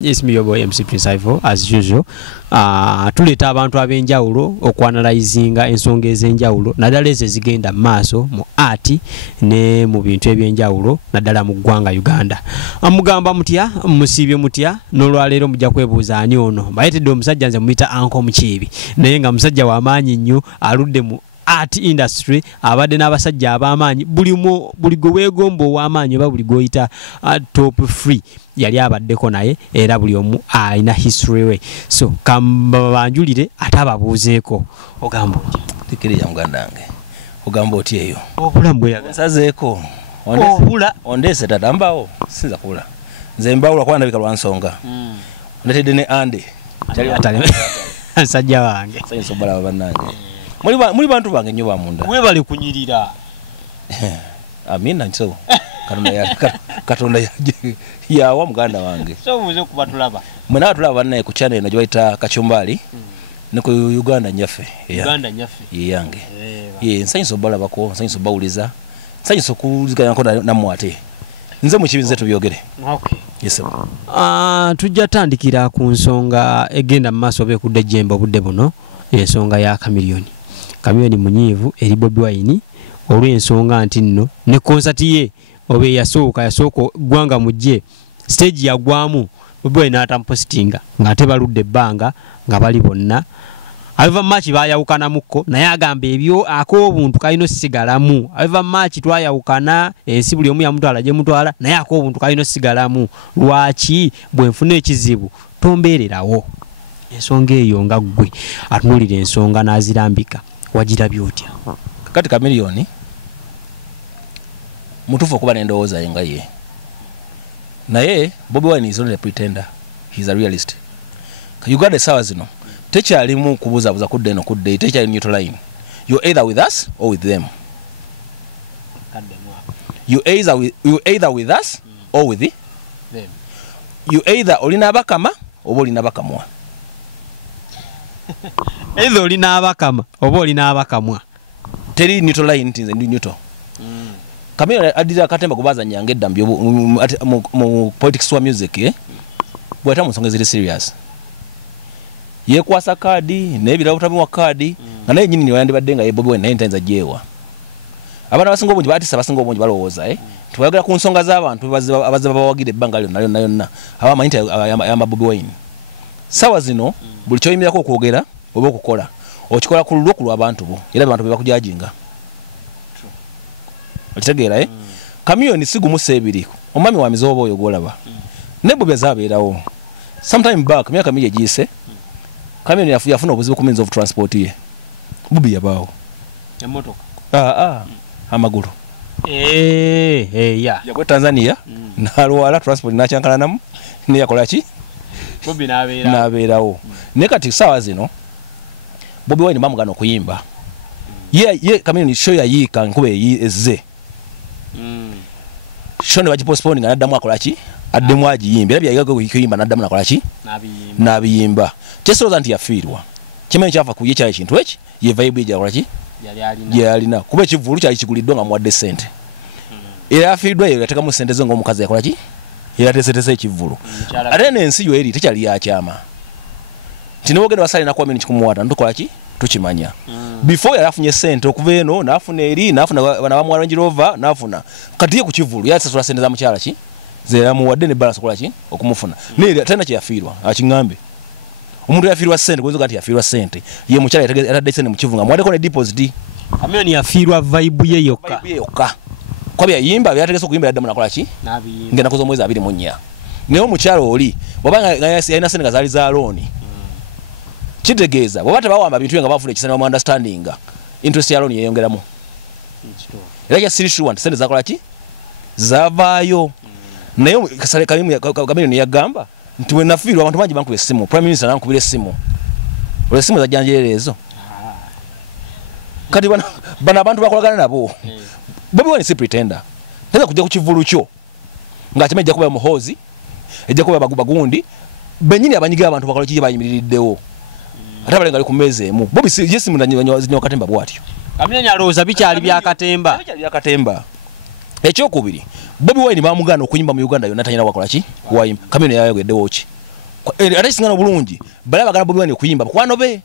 Yes, me your boy MC Prince Ivo as usual. Tuleta abantu abenjawulo okwanalizinga ensonga ez'enjawulo naddala ezo zigenda maaso mu art ne mu bintu ebyenjawulo naddala mu ggwanga Uganda. Amugamba mutya musibye mutya n'olwaleero mujja kwebuuza ani ono. Bayitidde omusajja nze muyita Uncle Mukiibi naye nga musajja w'amaanyi nnyo aludde mu art industry abadde n'abasajja ab'amaanyi buli gwe weegomba ow'amaanyi oba buli goyita top free yali abaddeko naye era buli omu alina history we. So kambanjulire atababuuzeeko ogamba otya tikiri ya muganda wange ogamba otya eyo obulamu bwe nsazeeko obula ondese tatambawo sinza kula nze mbawula kwa ndabika lwa nsonga ndetedde ne ande kyali atale nsajja wange sayinso bala bannange muli bantu bange nnyo bamunda webale kunyirira amina nso katonda yawa muganda wange so muze kubatulaba mwena atulaba naye ku channel eno gyoyita Kachumbali ne ku Uganda nyaffe Uganda nyaffe yange nsanyusa balabako nsanyusa bawuliza nsanyusa kuziganya ko namwe ate nze mu kibinze tubyogere okay yes tujja tandikira ku nsonga egenda mu maaso bekudde jemba obudde buno ensonga ya Chameleone munyiivu eri Bobi Wine olw'ensonga nti nno ne concert ye obe yasooka gwanga mujje stage yagwamu Bobi Wine atampostinga ng'ate baludde ebbanga nga bali bonna ava match bayawukanamuko naye agamba ebyo ak'obuntu kalina sigalamu ava match twayawukana ensi buli omu yamutwala gye mutwala naye ak'obuntu kalina sigalamu lwaki bwe nfuna ekizibu tombeererawo ensonga eyo nga ggwe atunulira ensonga n'azirambika wagirabye otya kati Chameleone mutufu okuba n'endowooza yenga ye naye Bobi Wine is not a pretender, he's a realist. Uganda essaawa zino tekyalimu kubuzabuza kudde eno kudde tekyali neutral line. You either with us or with them. You either with us or with them. You either olina abakama oba olina abakamwa. Either olina abakama oba olina abakamwa. Teri neutral line ntinze ndi neutral. Chameleone adira akatemba kubaza nyange edda mu politics wa music bwata musonga ziri serious. Yekwasa kadi nebira utamu wa kadi nga naye nyinyi wayandi baddenga ye Bobi Wine naye ntanza jewa. Abana basinga obungi batisa basinga obungi balowooza tubayagala ku nsonga z'abantu abaze babawagire ebbanga lyonna abamanyi nti ayamba Bobi Wine. Sawa zino buli kyoyimirako okwogera oba okukola okikola ku lulwo ku lw'abantu bo era abantu be bakujajinga. Okitegeera Chameleone sigumu sebiri omwami wa mizobo oyo golaba ne Bobi zabeerawo sometime back myaka mingi giyise Chameleone yafuna obuzibu ku means of transport ye Bobi yabaawo emotoka amagulu ya yakwe Tanzania nalwala transport nakyankalanamu ne yakola ki Bobi nabeerawo ne kati sawa zino Bobi Wine bamugana okuyimba ye Chameleone show yayiika nkube ezze shone bagipostpone nga naddamu akola ki addemu agiyimba era byayigaga kuyimba naddamu nakola ki nabiyimba kyesooza nti yafiirwa kimanyi kyafa ku ye kyali kintu eki ye vibe ejakola ki yalina kuba ekivulu kyali kiguliddwa nga muwadde ssente era afiiriddwa ye yatekamu ssente ze ng'omukazi yakola ki yateesetese ekivulu ate n'ensi yo eri tekyali yakyama nti newogenda basale nakuwa mini kikumuwata ntukola ki tukimanya before yali afunye ssente okuva eno n'afuna eri n'afuna bana bamuwa Range Rover n'afuna kati ye ku kivulu yasasula ssente za mukyala ki ze yamuwadde ne balance okola ki okumufuna naye tena kye yafiirwa akiŋŋambe omuntu yafiirwa ssente kwenzoga nti yafiirwa ssente ye mukyala yatadde ssente mu kivulu nga muwaddeko ne deposit. Chameleone yafiirwa vibe ye yokka kwa byayimba byategese okuyimba yaddamu nakola ki ngenda kuza omwezi 24 naye omukyala oli bwabanga yalina ssente nga zaali za looni kitegeeza bwaba tebawamba bintu nga bafuna ekisana mu understanding interest ya loan yeyongeramu era ya siri sure ssente zakola ki zavaayo naye kasale Chameleone yagamba nti we nafiirwa abantu bangi bankuba essimu prime minister nankubira essimu olwo essimu zajjanjerezo kati bana abantu bakolagana nabo Bobi Wine si pretender teza kujja ku kivulu kyo ng'akima ejja kuba muhozi ejja kuba bagundi benyini abanyiga abantu bakola ki bayimiriddewo ate balenga ali ku meeza emu Bobi si yesi munanyo katemba bwatyo Chameleone alowooza bikyali byakatemba ekyokubiri Bobi Wine bamugana okuyimba mu Uganda yonna tanyina wakola ki wayimba Chameleone yayogeddewo ki ate singana bulungi balaba kana Bobi Wine kuyimba bakwano be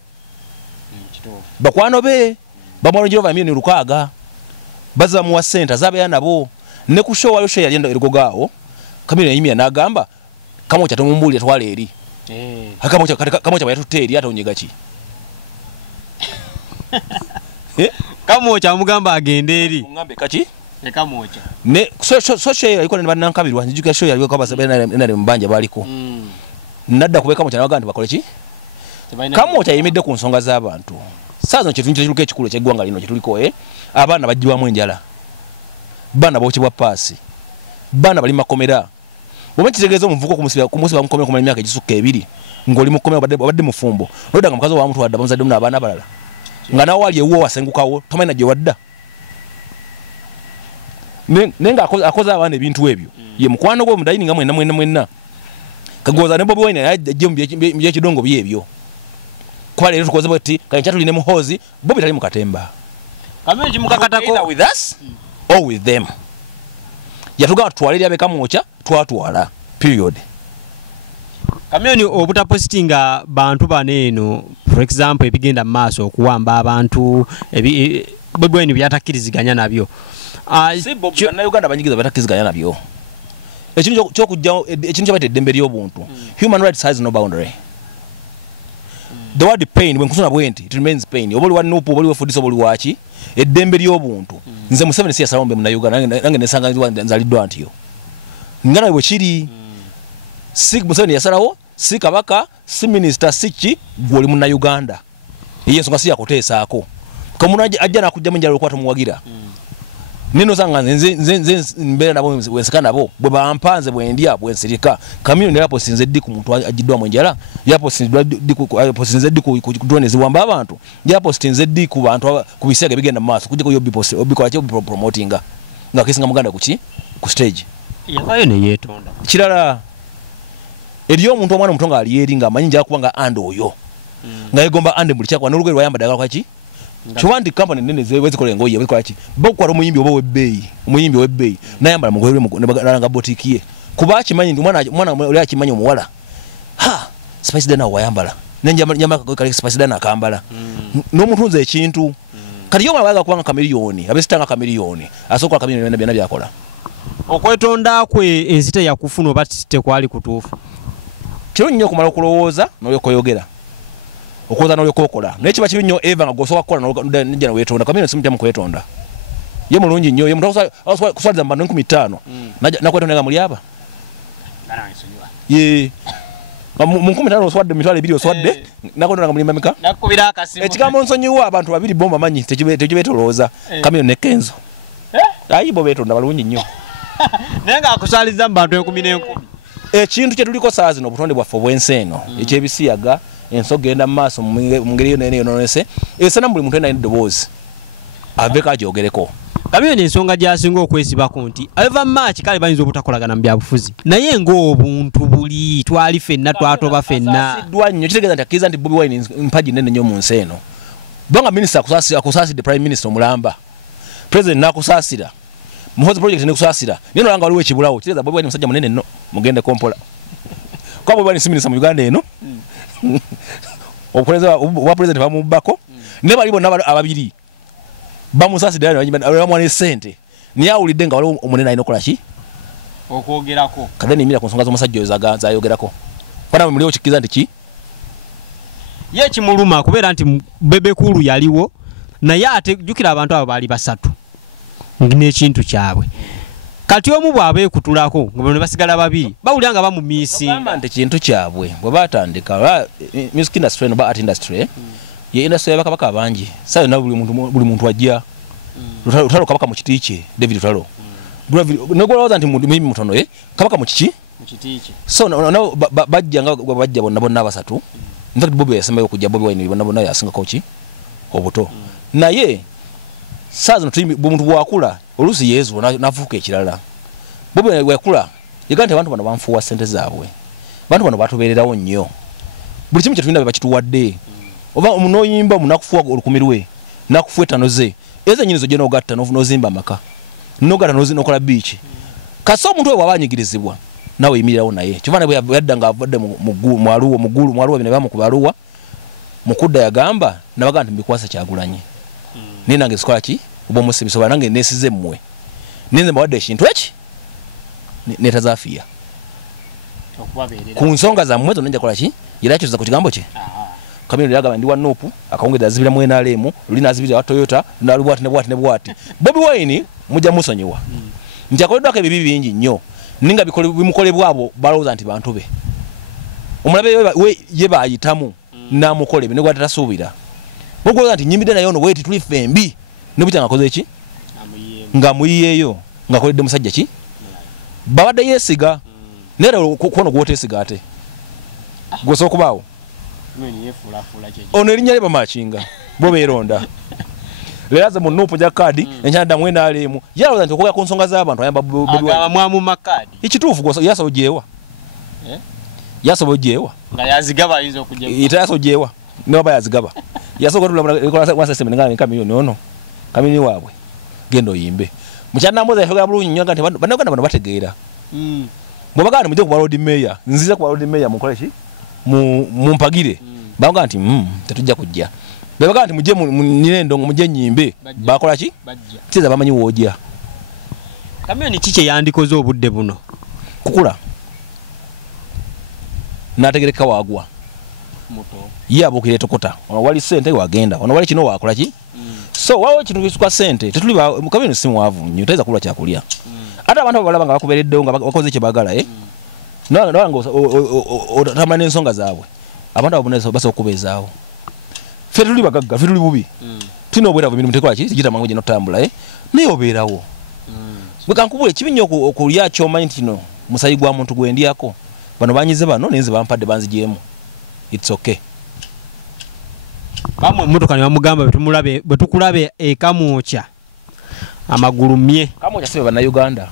bakwano be bamwalonjero va milioni lukaaga baza mu center zabe nabo ne ku show walo show yalienda erigogaawo Chameleone yimya nagamba kama cha tumumbuli twale eri kama cha bayatuteri hata onyiga ki kama cha mugamba agende eri ngambe kaki kama cha ne so show yaliko ne banankabirwa njuka show yaliko kaba sabena nale mbanja baliko nadda kubeka mu cha naganda bakole ki kama cha yimidde ku nsonga z'abantu sazo kitunje kiruke ekikulu ky'eggwanga lino kituliko abaana bajjibwamu enjala bana bochibwa pasi bana bali makomera bwekitegeeza omuvuko kumusiba mukomera kumala emyaka egisuka ebiri ng'oli mukomera badde mufumbo olodanga mukazi wa muntu wadda bamuzadde mu abaana balala nga nawe wali ewuwo wasengukawo tomanyi gye wadda nenga akoze abaana ebintu ebyo ye mukwano gwe mudayini nga mwenna kagoza ne Bobi Wine ajje mu byekidongo byebyo kuba leero tukoze bweti kale kyatuline muhozi Bobi tali mukatemba Kameleone mukakatako with us or with them yatuga twalira beka mocha twatwala period. Kameleone obutapositinga bantu baneeno for example ebigenda maaso okuwamba abantu Bobi Wine byatakiriziganya nabyo si Bobi na Uganda banyigiza batakiriziganya nabyo ekintu kyokujja ekintu kyabaite eddembe ly'obuntu human rights has no boundary. The word pain when kusuna bwenti it remains pain oboli wa nupu oboli wa fudisa oboli wachi eddembe ly'obuntu nze mu 7 siya salombe mu Uganda nange nesanga nzaliddwa antiyo ngana bwe kiri si mu 7 yasalawo si kabaka si minister siki gwoli mu Uganda yesu ngasi yakoteesaako kamuna ajja nakujja mu njalo kwata muwagira nino zanga nze mbere nabo wensekana nabo bwe bampanze bwe ndya bwe nsirika Kameleone yapo sinze ddi ku muntu ajiddwa mu njala yapo sinze ddi ku donezibwa abantu yapo sinze ddi ku bantu ku bisega bigenda mu maaso kujja ku obikola kyo promotinga nga kisinga muganda kuki ku stage yavayo ne yetonda kirala eriyo omuntu omwana omutonga ali eri nga amanyi nja kubanga ande oyo nga yegomba ande muli kyakwa n'olugero lwayamba daga kwaki Chwandi company nene zezikola ngoye bikola ki bokwa omuyimbi obo webbeyi omuyimbi webbeyi nayambala mugwere nga botiki ye kuba kimanyi mwana oli akimanyi omuwala ha Spice Dana wayambala nenjama kali Spice Dana akambala n'omutunze ekintu kali yoma baga kubanga Kameleone abesitanga Kameleone asokola Kameleone byana byakola okwetonda kwe enzite yakufuna obatite kwali kutuufu kiro nnyo kumala okulowooza n'oyokoyogera okoza no yokokola nekiba kibi nnyo eva nga gosoka kola n'ejja wetonda Kameleone simutya mu kwetonda ye mulungi nnyo ye muntu kuswaliza mbano 15 nakwetonda nga muli aba ye mu 15 oswadde mitwale ebiri oswadde nakwetonda nga muli mamika nakubira akasimu ekigambo nsonyiwa abantu babiri bomba manyi tekibetolooza Kameleone ne Kenzo ayibo betonda balungi nnyo nenga akusaliza mbantu 10 ekintu kye tuliko saazi no butonde bwaffe obwenseeno ekyebisiyaga enso genda maaso mu ngeri yo nene yononese esana buli muntu ena eddoboozi aveka ajogereko Kameleone ensonga gyasinga okwesibako nti ava March kale bayinza obutakolagana mu byabufuzi naye ng'obuntu buli twali fenna twatoba fenna sidwa nnyo kitegeeza nti akkiriza nti Bobi Wine mpaji nene nnyo mu nsi eno bonga minisita akusaasidde prime minister omulamba president n'akusaasira muhozi project nekusaasira nino langa waliwo ekibulawo kitegeeza Bobi Wine musajja munene nno mugende kompola kwa Bobi Wine si minisita mu Uganda eno wa president bamubako ne bali bonna ababiri bamusaasidde bamwana sente niye awulidde nga waliwo omunene alina okola ki okwogerako kadde nimira ku nsonga z'omusajja oyo zayogerako fana muliwo kikkiriza nti ki ye kimuluma kubeera nti bebekulu yaliwo naye ate jjukira abantu abo baali basatu n'ekintu kyabwe kati omu bw'abeekutulako nga bano basigala babiri bawulira nga bamumiisinga nti kintu kyabwe bwe batandika music industry no art industry ye industry y'abakabaka abangi sayo na buli muntu ajja lutalo kabaka mu kiti kye David Lutalo nogolooza nti muyimbi mutono kabaka mu kiti kye so bajja nga bajja bonna abasatu in fact Bobi yasembayo okujja Bobi Wine bonna yasingako ki obuto naye saazi muntu bwakula olusi yezu nafuuka ekirala Bobi wekula yega nti abantu bano banfuwa sente zaabwe abantu bano batubeererawo nnyo buli kimu kyetulina bakituwadde oba omunoyimba munakufuwa olukumirwe nakufuwa ettano ze eze nyinizo gye nogatta nozimba amaka nogatta nokola biiki kasa omuntu we bwaba anyigirizibwa nawe yimirirawo naye kivana bwe yadda nga avudde mu aluwa bino bamukubaluwa mukudda yagamba nabaga nti mbikwasa Kyagulanyi naye nange sikola ki oba omusibisobola nange nesize mmwe ninze mbawadde ekintu eki netazaafiya ku nsonga zammwe zonna nja kola ki era kyoza ku kigambo kye Kamiliyoni yagamba ndi wa Nuupu akawungeza azibira mu NRM lulina azibira wa Toyota nalubwati ne bwati Bobi Wine mujja musonyiwa nti akoleddwako ebibi bingi nnyo ninga bimukolebwa abo balowooza nti bantu be omulabe we ye bayitamu namukolebe ne gwatasuubira bogoza nti nyimbidde naye ono bweti tuli fembi ne butya ngakoze ki nga muyiyeyo nga koledde musajja ki babadde yesiga nera kuno gwotesiga ate gwoso kubaawo ono erinnya leba machinga bo beeronda leraze mu Nuupu ja kadi enkyanda mu NRM yaloza nti okoya ku nsonga z'abantu ayamba Bobi Wine mwamu makadi ekituufu gwoso yasojeewa yasobojeewa nga yazigaba ayinza okujja itayasojeewa ne baba yazigaba yasoka tula system nga Kamiliyoni ono Kamiliyoni waabwe gendo yimbe mukyana moza yafika bulungi nnyo nga bannaganda bano bategeera bwabagana mujje ku road mayor nzize ku road mayor mukole ki mu mpagire bavuga nti tetujja kujja bavuga nti mujje nine ndongo mujje nyimbe bakola ki kiza bamanyi wojja Kamiliyoni kike yandikoze obudde buno kukula nategereka wagwa muto yabukire tokota ono wali sente wagenda ono wali kino wakola ki so wawo kintu kisukwa sente tetuli Kamiliyoni simu wavu nnyo tayeza kulwa kyakulya ate abantu abalaba nga bakubereddewo nga bakoze kye bagala nanga otamanya ensonga zaabwe abantu abo basobola okubeezaawo ffe tuli bagagga ffe tuli bubi tulina obweravu mirimu tekola ki tigitamangu gye notambula naye obeerawo bwe kankubula ekibi nnyo okulya kyomanyi nti kino musayi gwa muntu gwendyako bano banyize bano naye nze bampadde banzigyemu it's okay bamwe emmotoka ne bamugamba bwe tukulabe ekamwokya amagulu mye kamwokya sibe bannayuganda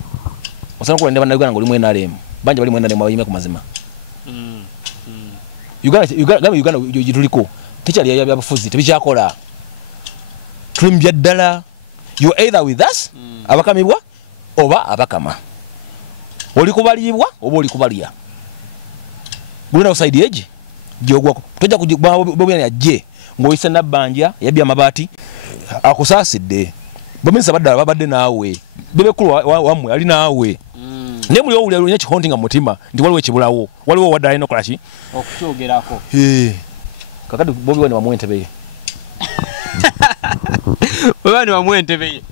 osana okulenda bannayuganda ngaoli mu NRM bangi bali mu NRM abayime ku mazima Uganda gituliko tekyali yabufuzi tebikyakola tuli mu byaddala you either with us abakamibwa oba abakama oli kubalibwa oba oli kubalya gulina osaidi eji gyogwako tojja Bobi Wine ajje ng'oyise nabbanja yabya amabaati akusaasidde bominsa baddala babadde naawe bebekulu wammwe ali naawe naye muli owulira olina kihonti nga mutima nti waliwo ekibulawo waliwo wadde alina okola ki okukyogerako kakati Bobi Wine bamuwa entebe ye bamuwa entebe ye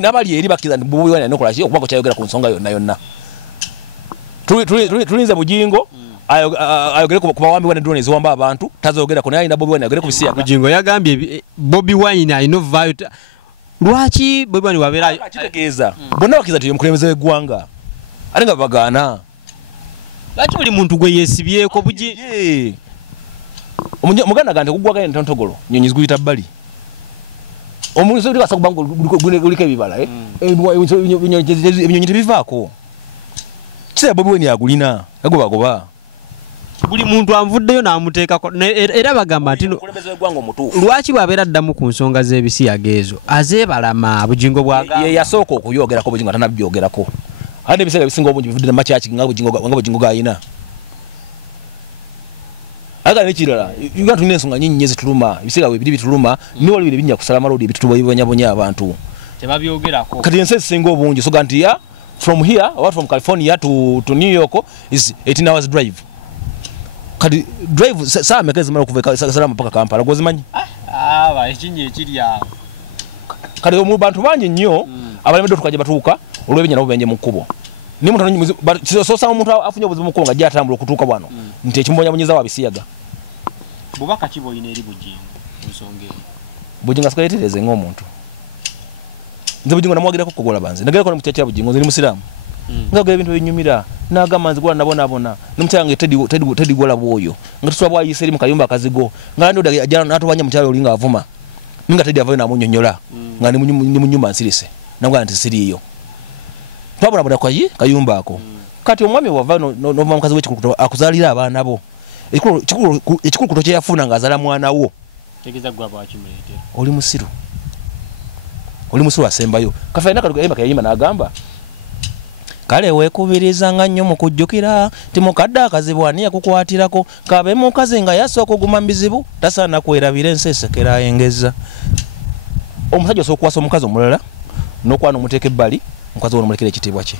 n'abali eri bakkiriza nti Bobi Wine alina okola ki okubako kyayogera ku nsonga yonna yonna tulinze Bujingo ayogere ku bawambi wane drone eziwamba abantu tazogerako naye alina Bobi Wine ayogere ku bisiyaga Bujingo yagambye Bobi Wine alina vayo lwaki Bobi Wine wabeera akitegeeza bonna bakkiriza nti mukulembeze w'eggwanga ate nga babagaana lwaki buli muntu gwe yeesibyeko omuganda gante kugwaga entontogolo nyonyi ziguyita bbali omuntu oli kasa kubango guliko ebibala ebinyonyi tebivaako kisa Bobi Wine agulina agobagoba buli muntu anvuddeyo n'amuteekako era bagamba nti lwaki bw'abeera addamu ku nsonga z'ebisiyaga ezo azeebalama Bujingo bwagamba yasooka okuyogerako Bujingo atanabyogerako ate ebiseera bisinga obungi bivudde namakyaki nga Bujingo gayina aga nekirala Uganda tulina ensonga nnyingi ezituluma ebiseera bibiri bituluma ni waliwo ebinnya kusala malodi ebitubonyabonya abantu tebabyogerako kati ensi ezisinga obungi soga nti from here or from California to New York is 18 hours drive kati drive saa meka ezimala okuva Salama mpaka Kampala gozimanyi ekinnya ekiri awo kati mu bantu bangi nnyo abalemedde tukaje batuuka olw'ebinya nabo benje mu kkubo ni muntu sosanga omuntu afunye obuzibu mu kkubo nga ajja atambula okutuuka bwano nti ekimubonyabonyiza wabisiyaga bubaka ki bw'olina eri Bujingo nsonga eyo Bujingo asikayetereze ng'omuntu nze Bujingo namwagirako kugola banze nagerako ne mukyakya Bujingo nze ni musiraamu ngagera ebintu ebinyumira n'agamba nze gola nabonabona n'omukyala nga Teddy Gola bwoyo nga tusula bwayise eri mu kayumba akazigo nga landi ajja n'atubanya mukyala oli nga avuma ninga Teddy avayo n'amunnyonnyola nga ni mu nnyumba nsirise nabwira nti siriiyo twabonabona kayumba ako kati omwami wava nova mukazi w'ekikulukuto akuzaalira abaana bo ekikulukuto kye yafuna ng'azaala mwana wo oli musiru asembayo kafe alina kayimba kayimba n'agamba kale weekubiriza nga nnyo mu kujjukira ti mukadde akazibu ani yakukwatirako kabe mukazi nga yasooka okuguma mu bizibu tasaana kwerabira enseesekera ayengeza omusajja osobola okuwasa omukazi omulala n'okwana omuteeka ebbali omukazi ono mulekera ekitiibwa kye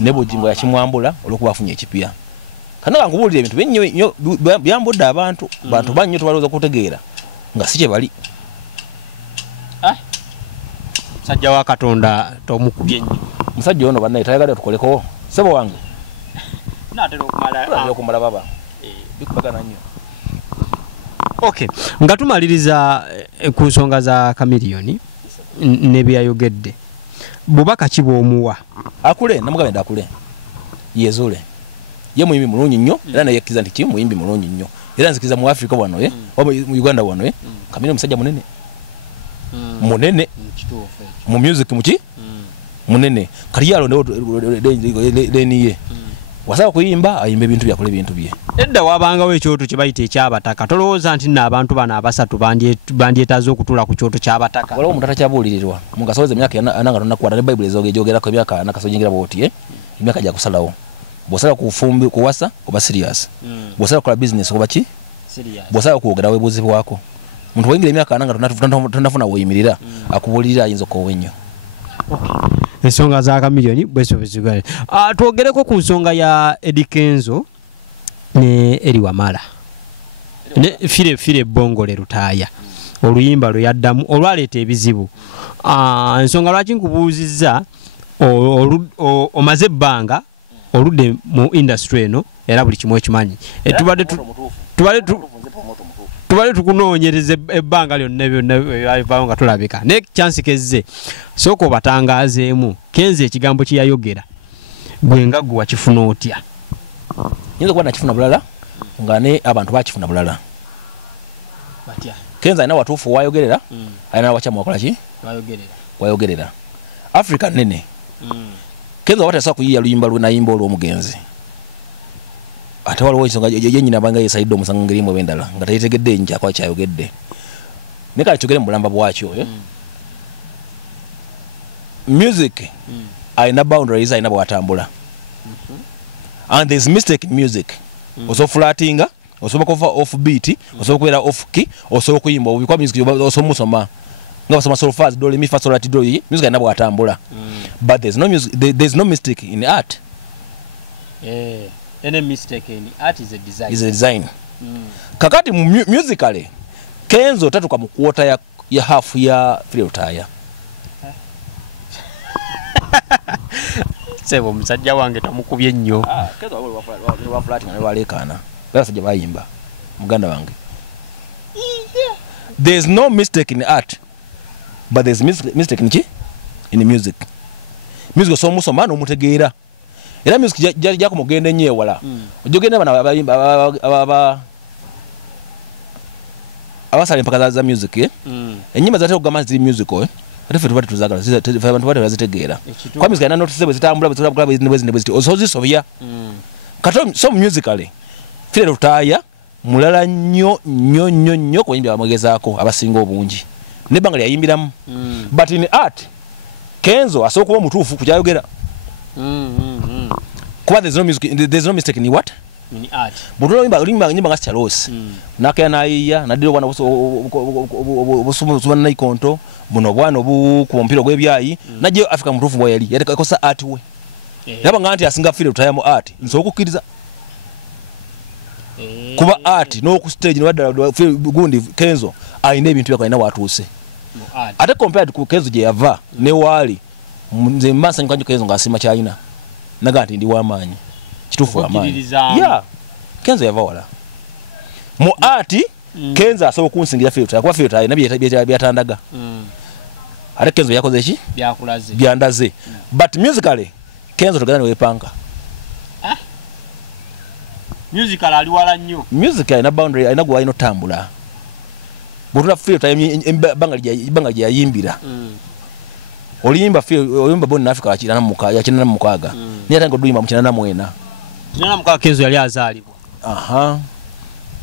ne bugingo yakimwambula olw'okuba afunye ekipya kana kankubuulira ebintu bennyo byambudde abantu bannyo tubalowooza okutegeera nga si kye bali musajja wa Katonda tomukubye nnyo musajja ono bannaye tayagala tukoleko sebo wange naatera okumala okumala baba bikubagana nnyo. Okay, nga tumaliriza ku nsonga za Chameleone ne byayogedde bubaka ki bw'omuwa akule namugabenda akule yezule ye muyimbi mulungi nnyo era naye yakkiza nti muyimbi mulungi nnyo era nzikiriza mu Africa wano oba mu Uganda wano Chameleone musajja munene munene mu music muki munene kali yalo leniye wasaba kuyimba ayimba ebintu byakola ebintu bye edda wabangawo ekyoto kye bayita ekyabataka tolowooza nti nno abantu bano abasatu bandyetaaze okutula ku kyoto kyabataka waliwo omuntu atakyabuulirirwa mungasoweza emyaka ananga tonakwata ne bayibuli ezogerako emyaka nakasojingira bwoti emyaka gya kusalawo bw'osala ku fumbi kuwasa oba serious bw'osala kukola business oba ki bw'osala kuwogera weebuuzibwako omuntu wayingira emyaka ananga tonafuna weeyimirira akubuulirira ayinza okoowa ennyo. Ensonga za Chameleone bwesobezibwa twogereko ku nsonga ya Eddie Kenzo ne Eri Wamala ne fire bongole Lutaaya oluyimba lwe yaddamu olwaleeta ebizibu ensonga lwaki nkubuuzizza omaze ebbanga oludde mu industry eno era buli kimu ekimanyi tubale tukunoonyereza ebbanga lyonna byonna nga tulabika ne chance kezze sooka obatangaazeemu Kenzo ekigambo kye yayogera gwe nga gwe wakifuna otya yinza kuba nakifuna bulala nga ne abantu bakifuna bulala Kenzo alina watuufu wayogerera alina wakyamu wakola ki wayogerera Africa nene Kenzo watasobola kuyiya luyimba lunayimba olw'omugenzi ate waliwo ensonga yennyini abanga yeesayidde omusango ngeri mu bendala nga teyetegedde nkyakola kyayogedde naye kale kyogere mu bulamba bwakyo music alina boundaries alina bwatambula and there's mistake in music osobola fulatinga osobola kuva off beat osobola kubeera off key osobola okuyimba obikwa music osobola musoma nga basoma solfas do mi fa sol ati do yi music alina bwatambula but there's no mistake in art. Any mistake in art is a design. Is a design. Kakati musically Kenzo tatuka mu quarter ya half ya Lutaaya. Sebo musajja wange tamukubye nnyo. Kenzo wa flat nga balekana. Basajja bayimba muganda wange. There's no mistake in art but there's mistake in the music. Music so musoma no mutegeera. Era music jako mugende nnyo ewala ojogenda bana abayimba abasala empaka za music ennyimba zate okugamba zi musical ate ffe tubadde tuzagala abantu badde bazitegeera kwa music alina notice bwe zitambula bwe osozisobya kati so musically fire Lutaaya mulala nnyo ku bayimbi abamugezaako abasinga obungi nebbanga lyayimbiramu but in art Kenzo asobola kuba omutuufu ku kyayogera kuba there's no mistake in what? In art. But ulimba nyimba nga Charles. Nakaya nayiya nadiro bwana obusumu naikonto buno bwana obu ku mpiro gw'ebyayi najje Africa mutufu bwa yali yateka kosa art we. Yaba nganti asinga fire Lutaaya mu art nso okukiriza. Kuba art no ku stage wadda gundi Kenzo ayina ebintu byako ayina watuuse. Ate compared ku Kenzo je yava ne wali nze masa nkanyo Kenzo ngasima kyayina. Nagati ndi wamaanyi kitufu wamaanyi Kenzo yava wala mu art Kenzo asobola kunsingira fire Lutaaya kuba fire Lutaaya nabye byatandaga ate Kenzo yakoze eki byakulaze byandaze but musically Kenzo togana wepanga musical ali wala nnyo music alina boundary alina gwa ino tambula butula fire Lutaaya banga lya yimbira Olimba boni na Africa yakina na mukaga. Ni atango duimba mukina na mwena. Kina na mukaga Kenzo yali azalibwa.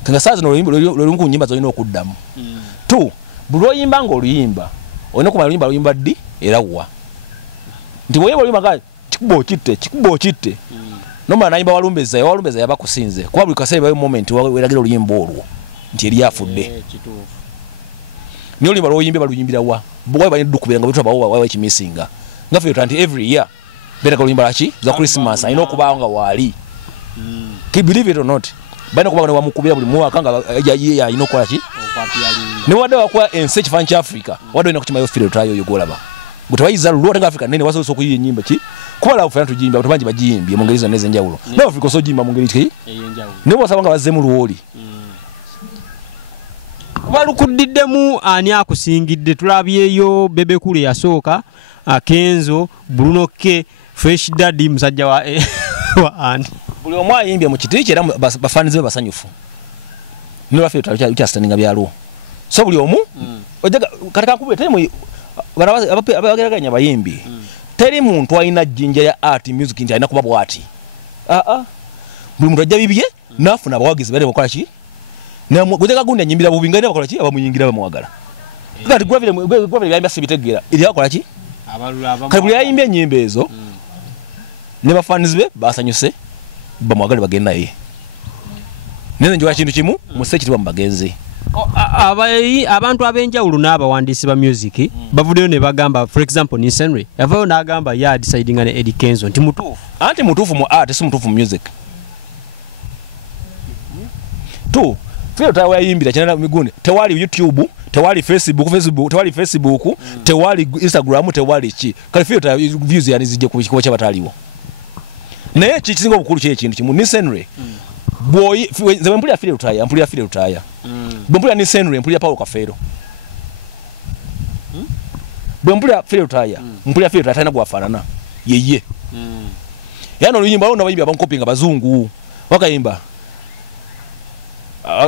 Kanga sazi no lolungu nyimba zolina okuddamu. Tu, bulo yimba ngo oluyimba. Olina kumala oluyimba ddi era wa. Nti boye oluyimba kale chikubo chitte noma nayimba walumbeza yabakusinze kuba buli kaseera bayo moment weragira oluyimba olwo nti eri afudde niyo limba lwoyimbe baluyimbira wa bwa banidukubira nga bitwa bawo ekimisinga nga fe tanti every year bera koluyimba laki za Christmas ayina okubanga wali ki believe it or not bana kubanga wamukubira buli mwaka nga ayina okola ki ne wadde wakwa ense kifanyi kya Africa wadde ina kuchima yo file tayo yogolaba gutabayiza lwo tanga Africa nene waso okuyiye nyimba ki kuba la ufana tujimba abantu bangi bajimbye mu ngeri zoneze njawulo na Africa so jimba mu ngeri ki enjawulo ne wasabanga bazemu luwoli balukudiddemu ani akusingidde tulabyeyo bebe kule yasooka Kenzo Bruno K Fresh Daddy musajja wa ani buli omwa yimbye mu kitiki era bafanize basanyufu ne bafe tutya standing byalo so buli omu ojaga kataka kubete mu abageraganya bayimbi teri muntu ayina jinja ya art music nti ayina kuba bwati buli muntu ajja bibye nafuna abawagizi bale bakola ki na guteka gundi nyimbira bubinga ne bakola ki abamuyingira bamwagala kati gwavile yamba sibitegera ili bakola ki kabuli yayimbye nyimbe ezo ne bafanizi be basanyuse bamwagale bagenda ye nene njwa kintu kimu musechi tuba mbagenzi abantu abenjawulo n'abawandiisi ba music bavudeyo ne bagamba for example Nisenre yavayo n'agamba ya deciding ne Eddie Kenzo nti mutuufu mu art si mutuufu mu music tu feel tayo yayimbira channel migundi tewali YouTube tewali Facebook tewali Facebook tewali Instagram tewali chi kali feel tayo views yani zije kuba cyabataliwo naye kisinga obukulu kye kintu kimu Nisenre boy nze mpuli afile utaya bwempuli Nisenre mpuli Paulo Kafero bwempuli afile utaya mpuli afile utaya tana kuwafanana yeye yana oluyimba lona bayimba bankopinga bazungu wakayimba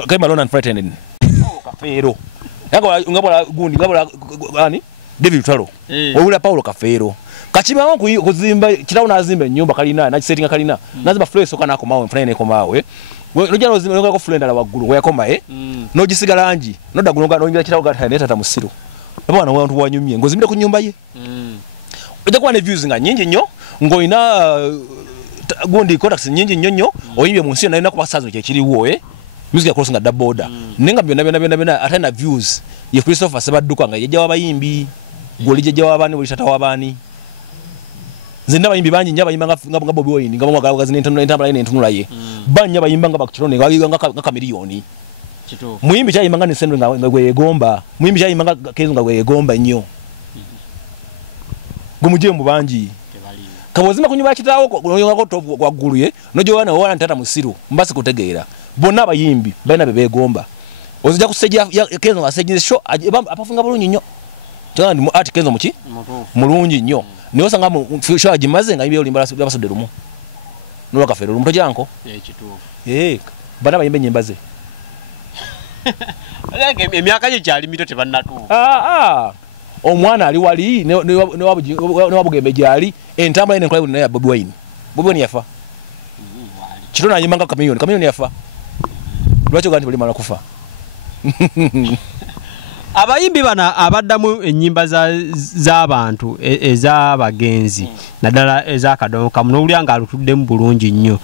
kayimba lona unfrightened Kafero ngabola gundi ngabola ani David Talo wawula Paulo Kafero kachima kuzimba kitawo nazimba nyumba kalina na setting kalina nazimba fresh okana ko mawe mfrene ko mawe nojja nozimba ko friend ala wagulu yakoma nojisigala anji noda gunonga nongira kitawo gataneta tamusiro abana wantu wanyumye ngozimbira ku nyumba ye ojja kuba ne views nga nyingi nnyo ngoina gundi contacts nyingi nnyo oyimbe mu nsi na kubasazo kye kiriwo music ya crossing da border nenga byona atana views ye Christopher Sebadduka nga yejja wabayimbi golije wabani bulitata wabani zinda bayimbi banji nyaba yimba nga Bobi Wine nga mwa gazi n'entambula n'entunula ye banya bayimba nga bakirone nga kamiliyoni muyimbi cha yimba nga Nisenre nga gwegomba muyimbi cha yimba nga Kenzo nga gwegomba nnyo gumujembu banji kabozima kunyumba kitawo ko top kwa gulu ye nojo wana ntata musiru mbasi kutegeera bonna bayimbi baina bebegomba ozija kuseja Kenzo aseje show apafunga bulunyi nnyo cyane mu art Kenzo muki mulungi nnyo niyo sanga mu show ajimaze nga ibyo limbala basode rumu no Kafero rumu tojanko kitufu bana bayimbe nyimbaze emyaka je cyali mito tebannatu omwana ali wali ne wabugembe jali entamba ene nkola ne ya Bobi Wine yafa kitona yimanga kamiliyoni yafa lwacho ganti bali mala kufa abayimbi bana abaddamu ennyimba z'abantu ez'abagenzi naddala ez'akadonka muno ulyanga alutuddemu bulungi nnyo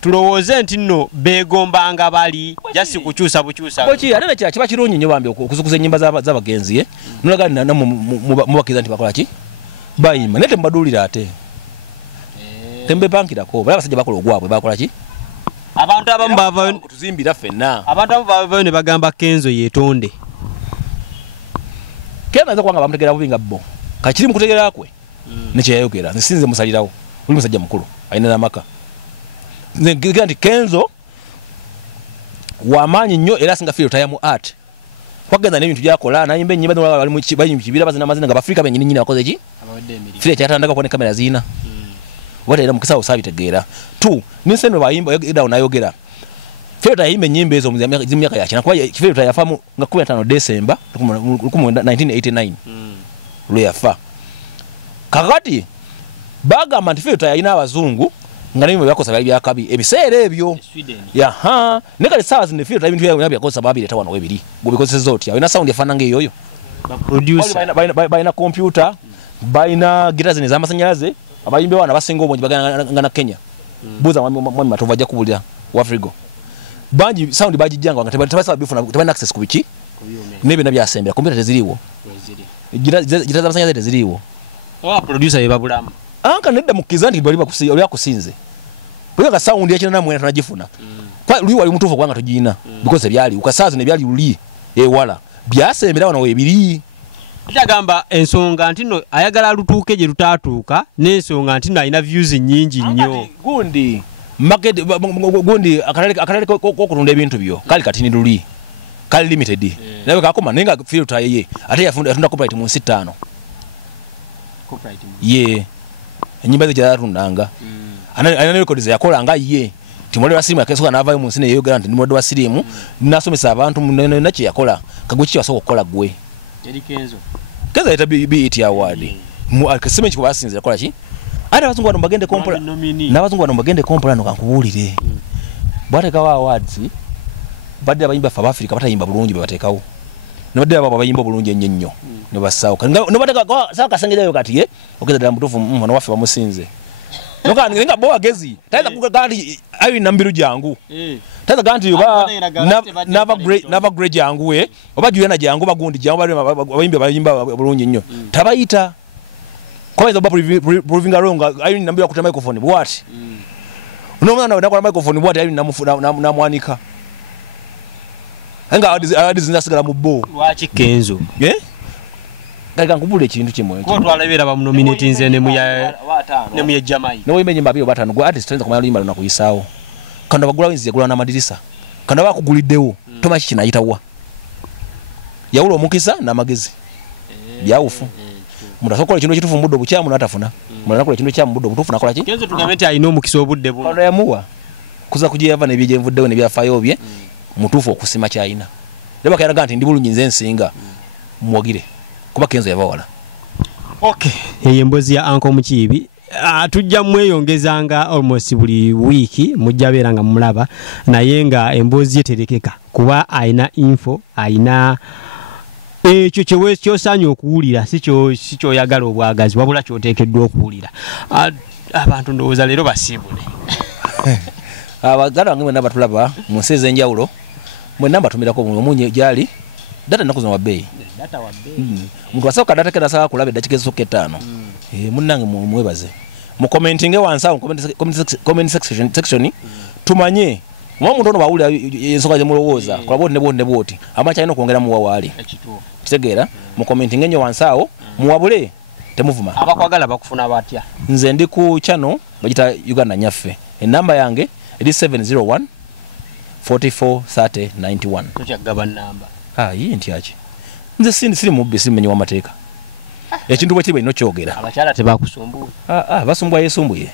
tulowooze nti nno beegombanga bali jasi kukyusa bukyusa boki ate nekira kiba kirungi nnyo bambi okuzukuza ennyimba z'abagenzi nolagani mubakkiriza nti bakola ki bayimba naye temubaduulira ate tembepankirako bali abasajja bakola ogwabwe bakola ki abantu abamu bavayo tuzimbira ffenna abantu abamu bavayo ne bagamba Kenzo yeetonde kena za kwanga bamutegera bubinga bo kachiri mukutegera kwe nekyayogera nsinze musalirawo uli musajja mukulu ayina namaka ngira nti Kenzo wamanyi nnyo era singa feel tayamu art kwagenda n'ebintu byakola nayimba ennyimba zino bali mu kibira bazina amazina nga Afrika benyini nyina bakoze ki file kyatandaka kuone kamera zina wata era mukisa osabitegeera tu Nisenre bayimba ida unayogera file tayimba ennyimba ezo muzimyaka yakina kuba file tayafamu nga 15 December 1989 lwe yafa kakati bagamba nti file tayina abazungu nga nimwe byakosa bali byakabi ebiseera ebyo yaha nekali sawa zine file tayibintu bya byakosa babire tawana webiri gubikoze zoti ina sound yafana nge yoyo ba producer baina computer baina guitars ne zamasanyalaze abayimbe wana basinga obungi bagana na Kenya buza mwami Matovu ajja kubulira wafrigo banji sound bajijjanga nga tebasaba bifuna tebana access kubiki nebe nabyasembera computer teziriwo gira zabasanya teziriwo producer yebabulamu anka nedda mukiza ndi bali bakusinze bweka sound ya kinana mwe tunajifuna kwa luli wali mutufu kwanga tujina because byali ukasaza ne byali luli wala byasembera wana webiri Jagamba ensonga ntino ayagala lutuuke je lutatuuka n'ensonga ntino alina views nyingi nnyo gundi market gundi akalale ko kutunda ebintu byo kali katini luli kali limited nawe kakoma nenga filter yeye ate yafunda copyright mu 5 copyright ye enyimba ze jaratundanga ana records yakola nga ye timole wasimu akesoka nava mu nsine yeyo grant ni modwa sirimu nasomesa abantu nachi yakola kaguchi wasoko kola gwe yali Kenzo kaza eta BET award mu akaseme chiko basinze yakola chi ada bazungu bano bagende kompola na bazungu bano bagende kompola no kankubulire bwate kawa awards badde abayimba fa Africa batayimba bulungi babatekawo nobadde aba bayimba bulungi ennyo ne basawo nobadde sawa kasengerayo kati ye okeza dala mutufu mwana wafe bamusinze noka nga bo agezi taiza kugandi ayi nambiru jangu taiza ganti yoba nava great jangu oba juyana jangu bagundi jangu bayimba bulungi nnyo tabayita kwaiza ba proving wrong ayi nambiru akuta microphone what unomwana na kwa microphone what ayi namwanika anga adizindasigala mu bo lwaki Kenzo Gaga nkubule kintu kimwe. Ko twalabira ba nominate nze ne mu Jamai. No wimenye mabiro batano go artist tenza kumala limba na kuyisawo. Kanda bagula winzi yagula na madirisa. Kanda bakuguliddewo. Toma kiki nayitawa. Yawulo omukisa na magezi. Byawufu. Mutasokola kintu kitufu muddo bukyamu natafuna. Mulakola kintu kya muddo butufu nakola ki? Kenzo tugamete ayino omukisa obudde bo. Kanda yamuwa. Kuza kujiyava ne bije mvuddewo ne byafayo bye. Mutufu okusima kyayina. Leba kayana nti ndi bulungi nze nsinga. Muwagire. Kuba Kenzo yabawala. Okay. Eyembozi ya Uncle Mukiibi. Tujja mweyongezanga almost buli wiki mujja beeranga mulaba naye nga emboozi yeterekeka kuba aina info aina ekyo kyosaanye okuwulira si kyoyagala obwagazi wabula kyoteekeddwa okuwulira. Abantu ndowooza leero basiibule. Abagala bange mwenna batulaba mu nsi ez'enjawulo mwenna mbatumirako omunye gyali data nakuzo wa bei. Data wa bei. Muntu asooka data kena saka kulabe dakika ezisooka 5. Munnange mwebaze. Mu commenting wansa comment section tumanye omuntu ono bawulira ensonga ze mulowooza kulabo ne boti amacha ino kuongera mu wawali kitegeera mu commenting enyo wansaawo muwabule temuvuma abakwagala bakufuna batya nze ndi ku channel bagita Uganda Nyaffe enamba yange eri 701 44 30 91 tokyagaba namba yii ntyachi nze siri mubbi simenye wa mateeka ekintu bwe kiba ino kyogera abakyala tebakusumbuye basumbwa yesumbuye